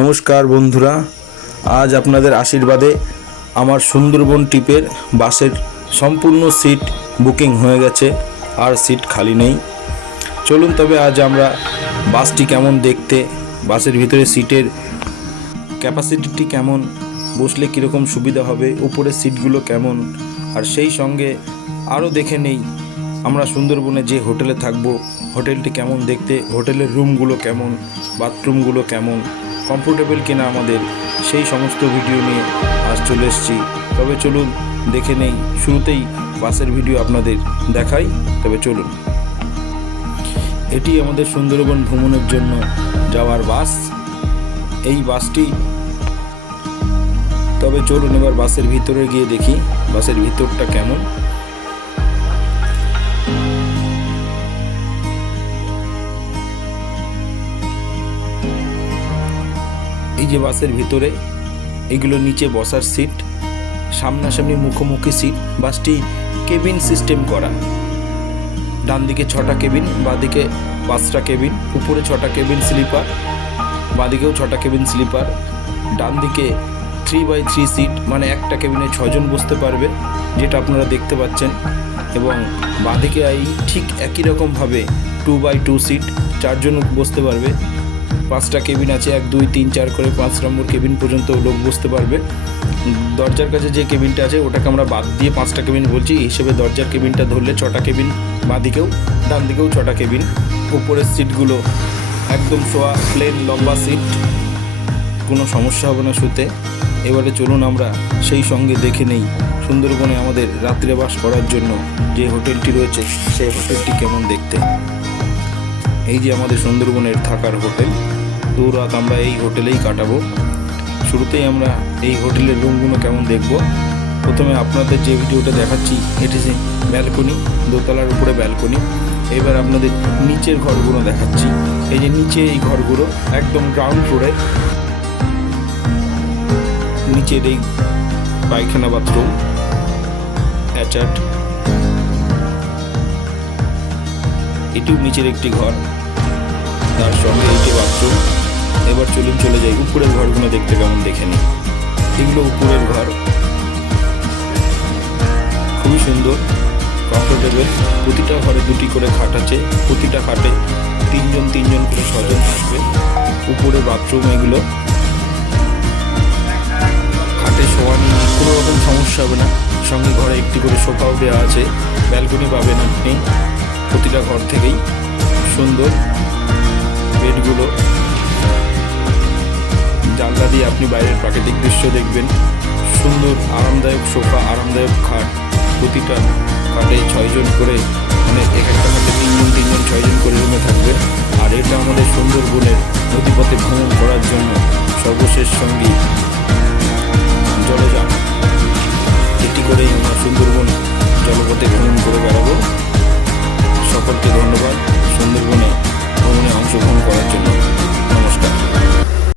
নমস্কার বন্ধুরা, আজ আপনাদের আশীর্বাদে আমার সুন্দরবন ট্রিপের বাসের সম্পূর্ণ সিট বুকিং হয়ে গেছে, আর সিট খালি নেই। চলুন তবে আজ আমরা বাসটি কেমন দেখতে, বাসের ভিতরে সিটের ক্যাপাসিটিটি কেমন, বসলে কীরকম সুবিধা হবে, উপরের সিটগুলো কেমন, আর সেই সঙ্গে আরও দেখে নেই আমরা সুন্দরবনে যে হোটেলে থাকবো হোটেলটি কেমন দেখতে, হোটেলের রুমগুলো কেমন, বাথরুমগুলো কেমন, কমফোর্টেবল কিনা আমাদের, সেই সমস্ত ভিডিও নিয়ে আজ চলে এসেছি। তবে চলুন দেখে নেই, শুরুতেই বাসের ভিডিও আপনাদের দেখাই। তবে চলুন, এটি আমাদের সুন্দরবন ভ্রমণের জন্য যাওয়ার বাস, এই বাসটি। তবে চলুন এবার বাসের ভিতরে গিয়ে দেখি বাসের ভিতরটা কেমন। এই যে বাসের ভিতরে এগুলো নিচে বসার সিট, সামনাসামনি মুখোমুখি সিট। বাসটি কেবিন সিস্টেম করা, ডান দিকে 6টা কেবিন, বাঁদিকে 5টা কেবিন, উপরে 6টা কেবিন স্লিপার, বাঁদিকেও 6টা কেবিন স্লিপার। ডান দিকে 3x3 সিট, মানে একটা কেবিনে 6 জন বসতে পারবে, যেটা আপনারা দেখতে পাচ্ছেন। এবং বাঁদিকে ঠিক একই রকমভাবে 2x2 সিট, 4 জন বসতে পারবে। 5টা কেবিন আছে, 1 2 3 4 করে 5 নম্বর কেবিন পর্যন্ত লোক বসতে পারবে। দরজার কাছে যে কেবিনটা আছে ওটাকে আমরা বাদ দিয়ে 5টা কেবিন বলছি, হিসেবে দরজার কেবিনটা ধরলে 6টা কেবিন, বাঁদিকেও ডান দিকেও 6টা কেবিন। উপরের সিটগুলো একদম শোয়া প্লেন লম্বা সিট, কোনো সমস্যা হবে না শুতে। এবারে চলুন আমরা সেই সঙ্গে দেখে নেই সুন্দরবনে আমাদের রাত্রিবাস করার জন্য যে হোটেলটি রয়েছে সেই হোটেলটি কেমন দেখতে। এই যে আমাদের সুন্দরবনের থাকার হোটেল, 2 রাত আমরা এই হোটেলেই কাটাবো। শুরুতেই আমরা এই হোটেলের রুমগুলো কেমন দেখব। প্রথমে আপনাদের যে ভিডিওটা দেখাচ্ছি এটি যে ব্যালকনি, দোতলার উপরে ব্যালকনি। এবার আপনাদের নিচের ঘরগুলো দেখাচ্ছি। এই যে নিচে এই ঘরগুলো একদম গ্রাউন্ড ফ্লোরে, নিচের এই পায়খানা বাথরুম অ্যাটাচড, এটিও নিচের একটি ঘর, তার সঙ্গে এইটি বাথরুম। এবার চলে যাই উপরের ঘরগুলো দেখতে কেমন দেখে নিই। এগুলো উপরের ঘর, খুবই সুন্দর, কমফোর্টেবল। প্রতিটা ঘরে 2টি করে খাট আছে, প্রতিটা খাটে 3 জন করে 6 জন থাকবে। উপরে বাথরুম, এগুলো খাটে শোয়া নিয়ে কোনো রকম সমস্যা হবে না। সঙ্গে ঘরে একটি করে সোফাও দেওয়া আছে, ব্যালকনি পাবেন আপনি প্রতিটা ঘর থেকেই। সুন্দর বেডগুলো, জানলা দিয়ে আপনি বাইরের প্রাকৃতিক দৃশ্য দেখবেন। সুন্দর আরামদায়ক সোফা, আরামদায়ক খাট, প্রতিটা খাটে 6 জন করে, মানে এক একটা খাটে 3 জন 6 জন করে রুমে থাকবে। আর এটা আমাদের সুন্দরবনের নদীপথে ভ্রমণ করার জন্য সর্বশেষ সঙ্গী জলযান। এটি করেই আমরা সুন্দরবন জলপথে ভ্রমণ করে বেড়াবো। সকলকে ধন্যবাদ সুন্দরবনে ভ্রমণে অংশগ্রহণ করার জন্য।